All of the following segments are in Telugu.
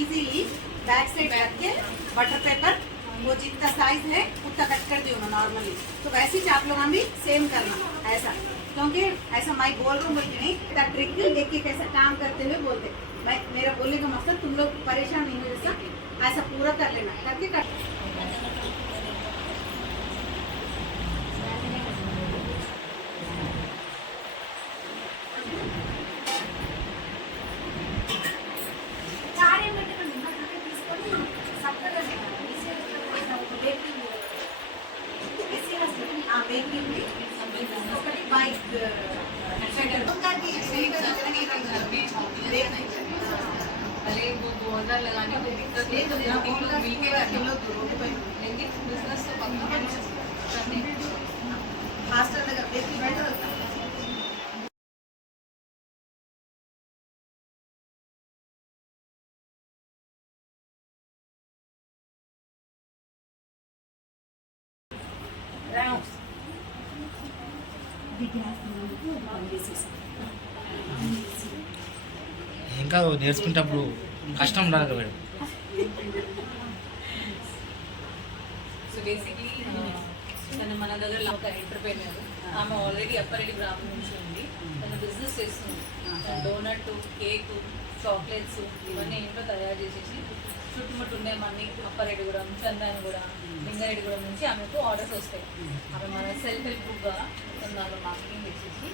इजीली बैक साइड रख के बटर पेपर वो जितना साइज़ है, उतना कट कर दियो ना नॉर्मली तो वैसे ही आप लोग भी सेम करना, ऐसा। क्योंकि ऐसा माई बोल रहा हूँ बोलती नहीं नहीं ट्रिक देख के कैसा काम करते हुए बोलते। मैं, मेरा बोलने का मकसद, तुम लोग परेशान नहीं हो जैसा ऐसा पूरा कर लेना, करके कर देखेंगे बाइक भले वो दो हज़ार लगाने को दिक्कत नहीं तो लोग मिल के हम लोग लेंगे बिज़नेस तो पक्का करने। फास्टर लगा देखिए बेटर होता వెళ్తాం ఇంకా నేర్చుకునేటప్పుడు కష్టం ఉండాలి కదా మేడం. సో బేసిక్లీ తను మన దగ్గర ఒక ఎంటర్ప్రైనర్ ఆమె ఆల్రెడీ అప్పారెడ్డి గ్రామం నుంచి ఉంది. తను బిజినెస్ చేస్తుంది. డోనట్ కేక్ చాక్లెట్స్ ఇవన్నీ ఇంట్లో తయారు చేసేసి చుట్టుముట్టు ఉండే మన్ని అప్పారెడ్డిగూడెం చందానగూడెం లింగారెడ్డిగూడెం నుంచి ఆమెకు ఆర్డర్స్ వస్తాయి. ఆమె మన సెల్ఫ్ హెల్ప్ గ్రూప్గా దానిలో మార్కెటింగ్ చేసేసి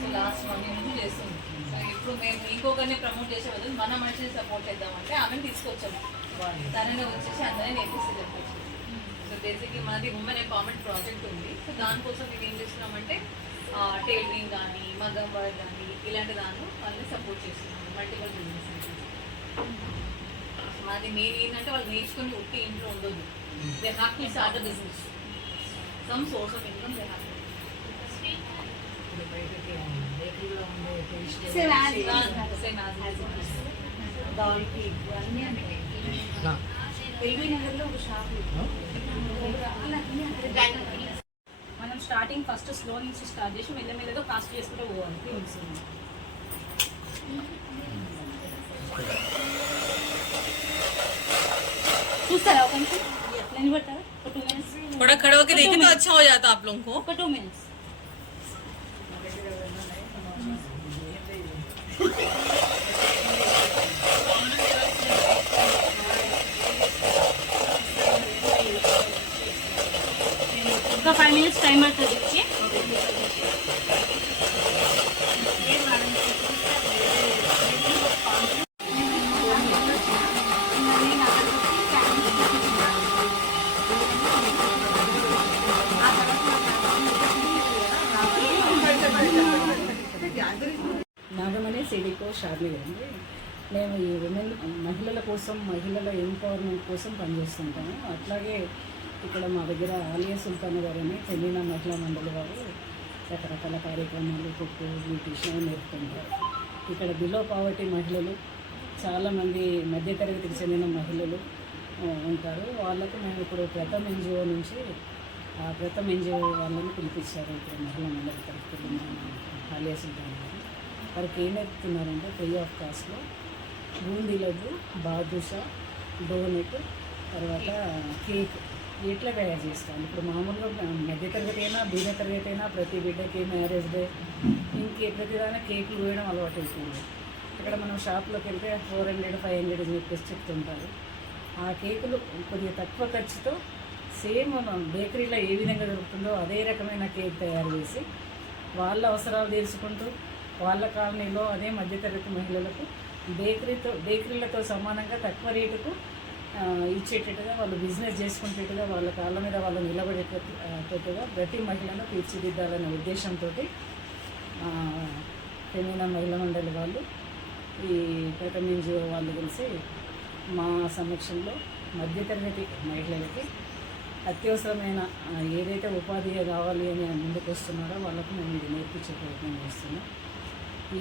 సో లాస్ట్ ఇయర్ నుంచి చేస్తుంది. సో ఇప్పుడు మేము ఇంకొకరిని ప్రమోట్ చేసే బదులు మన మనిషిని సపోర్ట్ చేద్దామంటే ఆమెను తీసుకొచ్చాము. తననే వచ్చేసి అందరినీ నేర్పిస్తే చెప్పచ్చు. బేసిక్లీ మనది ఉమెన్ ఎంపవర్మెంట్ ప్రాజెక్ట్ ఉంది. సో దానికోసం మేము ఏం చేస్తున్నామంటే టైలరింగ్ కానీ మగ్గం వర్క్ కానీ ఇలాంటి దాన్ని వాళ్ళని సపోర్ట్ చేస్తున్నాము. మల్టిపుల్ బిజినెస్ మాది మెయిన్ ఏంటంటే వాళ్ళు నేర్చుకుని ఉట్టి ఇంట్లో ఉండదు they have to start business some source of income they have same as same as doll cake అన్నీ అంటే ఎల్బీ నగర్లో ఒక షాప్ మనం స్టార్టింగ్ ఫస్ట్ స్లో నుంచి స్టార్ట్ చేసి మెల్లమెల్లగా కాస్ట్ చేసుకుంటూ పోవాలి థింగ్స్ చూస్తారా ఒక నిమిషం నిలబడతారా ఒక టూ మినిట్స్ थोड़ा खड़े होकर देखें तो अच्छा हो जाता आप लोगों को ఒక టూ ఒక ఫైవ్ మినిట్స్ టైం పడుతుంది ఇచ్చి నాగమనే సిడికో షార్లీ అండి. మేము ఈ ఉమెన్ మహిళల కోసం మహిళల ఎంపవర్మెంట్ కోసం పనిచేస్తుంటాము. అట్లాగే ఇక్కడ మా దగ్గర ఆలియా సుల్తాన్ గారని తెలంగాణ మహిళా మండలి వారు రకరకాల కార్యక్రమాలు కుక్కు బ్యూటిషియన్ నేర్పుతుంటారు ఇక్కడ బిలో పావర్టీ మహిళలు చాలామంది మధ్యతరగతికి చెందిన మహిళలు ఉంటారు. వాళ్ళకు మేము ఇప్పుడు ప్రథమ ఎన్జిఓ నుంచి ఆ ప్రథమ్ ఎన్జిఓ వాళ్ళని పిలిపించారు ఇప్పుడు మహిళా మండలి తరఫున ఆలియా సుల్తాన్ గారు. వారికి ఏం నేర్పుతున్నారంటే ఫ్రీ ఆఫ్ కాస్ట్లో బూందీ లడ్డు బాదుషా డోనెట్ తర్వాత కేక్ ఎట్లా తయారు చేసుకోవాలి ఇప్పుడు మామూలుగా మధ్యతరగతి అయినా బీద తరగతి అయినా ప్రతి బిడ్డకి మ్యారేజ్ డే ఇంకే ప్రతిదానా కేకులు వేయడం అలవాటు అవుతుంది ఇక్కడ మనం షాప్లోకి వెళ్తే ఫోర్ హండ్రెడ్ ఫైవ్ హండ్రెడ్ అని చెప్పేసి చెప్తుంటారు. ఆ కేకులు కొద్దిగా తక్కువ ఖర్చుతో సేమ్ మనం బేకరీలో ఏ విధంగా దొరుకుతుందో అదే రకమైన కేక్ తయారు చేసి వాళ్ళ అవసరాలు తీర్చుకుంటూ వాళ్ళ కాలనీలో అదే మధ్యతరగతి మహిళలకు బేకరీతో బేకరీలతో సమానంగా తక్కువ రేటుకు ఇచ్చేటట్టుగా వాళ్ళు బిజినెస్ చేసుకునేటట్టుగా వాళ్ళ కాళ్ళ మీద వాళ్ళు నిలబడేటట్టుగా ప్రతి మహిళను తీర్చిదిద్దాలనే ఉద్దేశంతో ఫెమినా మహిళా మండలి వాళ్ళు ఈ ప్రథమింజు వాళ్ళు కలిసి మా సమక్షంలో మధ్యతరగతి మహిళలకి అత్యవసరమైన ఏదైతే ఉపాధి కావాలి అని ముందుకు వస్తున్నారో వాళ్ళకు మేము ఇది నేర్పించే ప్రయత్నం చేస్తున్నాం.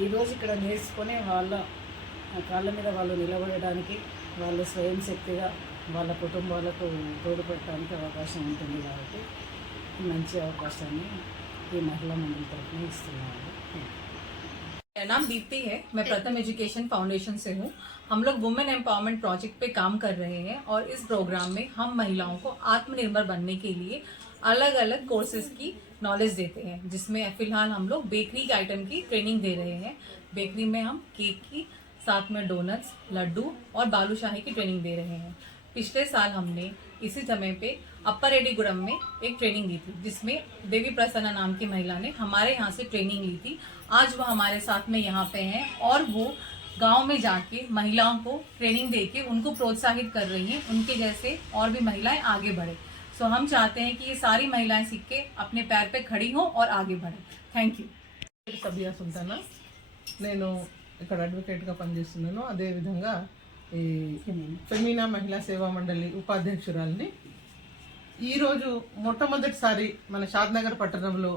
ఈరోజు ఇక్కడ నేర్చుకొని వాళ్ళ కాళ్ళ మీద వాళ్ళు నిలబడడానికి వాళ్ళు స్వయం శక్తిగా వాళ్ళ కుటుంబాలకు తోడ్పడటానికి అవకాశం ఉంటుంది కాబట్టి ఈ మంచి అవకాశాన్ని ఈ మహిళా మండలి తరఫున ఇస్తున్నాము मेरा नाम दीप्ति है मैं प्रथम एजुकेशन फाउंडेशन से हूँ हम लोग वुमेन एम्पावरमेंट प्रोजेक्ट पे काम कर रहे हैं और इस प्रोग्राम में हम महिलाओं को आत्मनिर्भर बनने के लिए अलग अलग कोर्सेज की नॉलेज देते हैं जिसमें फिलहाल हम लोग बेकरी के आइटम की ट्रेनिंग दे रहे हैं बेकरी में हम केक की साथ में डोनट्स लड्डू और बालूशाही की ट्रेनिंग दे रहे हैं। पिछले साल हमने इसी समय पे अपर एडीगुड़म में एक ट्रेनिंग दी थी, जिसमें देवी प्रसन्ना नाम की महिला ने हमारे यहाँ से ट्रेनिंग ली थी। आज वो हमारे साथ में यहाँ पे हैं और वो गाँव में जाके महिलाओं को ट्रेनिंग दे के उनको प्रोत्साहित कर रही हैं। उनके जैसे और भी महिलाएँ आगे बढ़े। सो हम चाहते हैं कि ये सारी महिलाएँ सीख के अपने पैर पे खड़ी हों और आगे बढ़े। थैंक यू सभी सुनता ना? नैनो ఇక్కడ అడ్వకేట్గా పనిచేస్తున్నాను. అదేవిధంగా ఈ ఫెమినా మహిళా సేవా మండలి ఉపాధ్యక్షురాలిని. ఈరోజు మొట్టమొదటిసారి మన షాద్నగర్ పట్టణంలో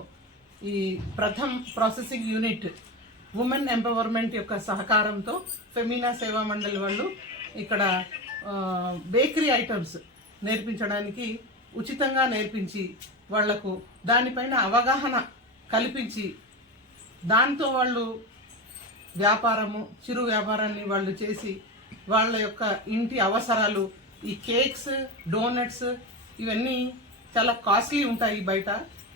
ఈ Pratham processing unit women empowerment యొక్క సహకారంతో ఫెమినా సేవా మండలి వాళ్ళు ఇక్కడ బేకరీ ఐటమ్స్ నేర్పించడానికి ఉచితంగా నేర్పించి వాళ్ళకు దానిపైన అవగాహన కల్పించి దాంతో వాళ్ళు వ్యాపారము చిరు వ్యాపారాన్ని వాళ్ళు చేసి వాళ్ళ యొక్క ఇంటి అవసరాలు ఈ కేక్స్ డోనట్స్ ఇవన్నీ చాలా కాస్ట్లీ ఉంటాయి బయట.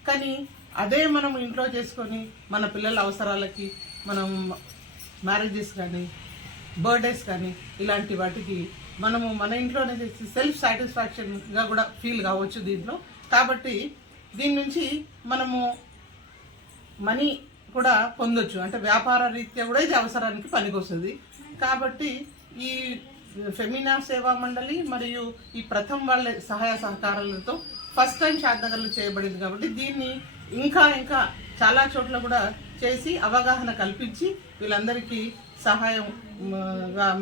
కానీ అదే మనం ఇంట్లో చేసుకొని మన పిల్లల అవసరాలకి మనం మ్యారేజెస్ కానీ బర్త్డేస్ కానీ ఇలాంటి వాటికి మనము మన ఇంట్లోనే చేసి సెల్ఫ్ సాటిస్ఫాక్షన్గా కూడా ఫీల్ కావచ్చు దీంట్లో. కాబట్టి దీని నుంచి మనము మనీ కూడా పొందొచ్చు. అంటే వ్యాపార రీత్యా కూడా ఇది అవసరానికి పనికొస్తుంది. కాబట్టి ఈ ఫెమినా సేవా మండలి మరియు ఈ ప్రథమ వాళ్ళ సహాయ సహకారాలతో ఫస్ట్ టైం శాతగలు చేయబడింది కాబట్టి దీన్ని ఇంకా ఇంకా చాలా చోట్ల కూడా చేసి అవగాహన కల్పించి వీళ్ళందరికీ సహాయం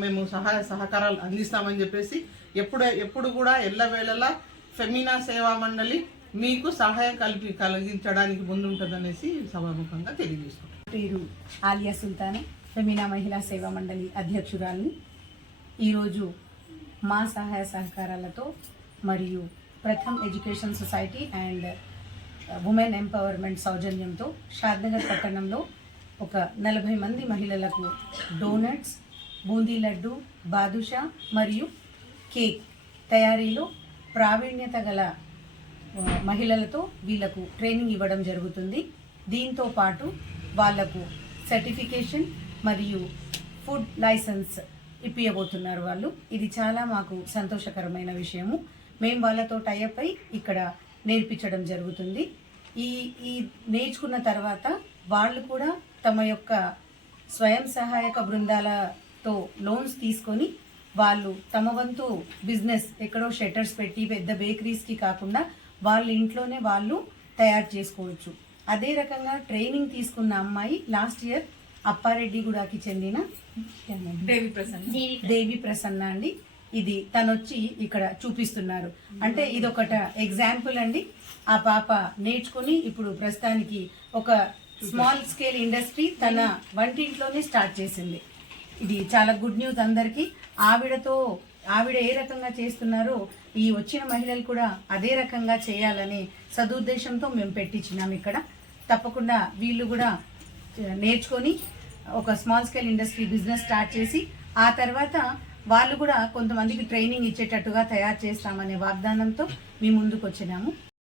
మేము సహాయ సహకారాలు అందిస్తామని చెప్పేసి ఎప్పుడు ఎప్పుడు కూడా ఎల్లవేళలా ఫెమినా సేవా మండలి మీకు సహాయం కల్పి కలిగించడానికి ముందుంటుందనేసి సభాముఖంగా తెలియజేసుకుంటాం పేరు ఆలియా సుల్తాన్ ఫెమినా మహిళా సేవా మండలి అధ్యక్షురాలు. ఈరోజు మా సహాయ సహకారాలతో మరియు Pratham education society and women empowerment సౌజన్యంతో షాద్నగర్ పట్టణంలో ఒక నలభై మంది మహిళలకు డోనట్స్ బూందీ లడ్డు బాదుషా మరియు కేక్ తయారీలో ప్రావీణ్యత గల మహిళలతో వీళ్ళకు ట్రైనింగ్ ఇవ్వడం జరుగుతుంది. దీంతో పాటు వాళ్ళకు సర్టిఫికేషన్ మరియు ఫుడ్ లైసెన్స్ ఇప్పియబోతున్నారు వాళ్ళు. ఇది చాలా మాకు సంతోషకరమైన విషయము. మేము వాళ్ళతో టైఅప్ అయి ఇక్కడ నేర్పించడం జరుగుతుంది. ఈ ఈ నేర్చుకున్న తర్వాత వాళ్ళు కూడా తమ యొక్క స్వయం సహాయక బృందాలతో లోన్స్ తీసుకొని వాళ్ళు తమ వంతు బిజినెస్ ఎక్కడో షట్టర్స్ పెట్టి పెద్ద బేకరీస్కి కాకుండా వాళ్ళ ఇంట్లోనే వాళ్ళు తయారు చేసుకోవచ్చు. అదే రకంగా ట్రైనింగ్ తీసుకున్న అమ్మాయి లాస్ట్ ఇయర్ అప్పారెడ్డిగూడకి చెందిన దేవి ప్రసన్న దేవి ప్రసన్న అండి. ఇది తనొచ్చి ఇక్కడ చూపిస్తున్నారు. అంటే ఇది ఒకట ఎగ్జాంపుల్ అండి. ఆ పాప నేర్చుకుని ఇప్పుడు ప్రస్తుతానికి ఒక స్మాల్ స్కేల్ ఇండస్ట్రీ తన వంటింట్లోనే స్టార్ట్ చేసింది. ఇది చాలా గుడ్ న్యూస్ అందరికీ. ఆవిడతో ఆవిడ ఏ రకంగా చేస్తున్నారో ఈ వచ్చిన మహిళలు కూడా అదే రకంగా చేయాలనే సదుద్దేశంతో మేము పెట్టించినాం ఇక్కడ. తప్పకుండా వీళ్ళు కూడా నేర్చుకొని ఒక small scale industry business start చేసి ఆ తర్వాత వాళ్ళు కూడా కొంతమందికి ట్రైనింగ్ ఇచ్చేటట్టుగా తయారు చేస్తామనే వాగ్దానంతో మీ ముందుకు వచ్చినాము.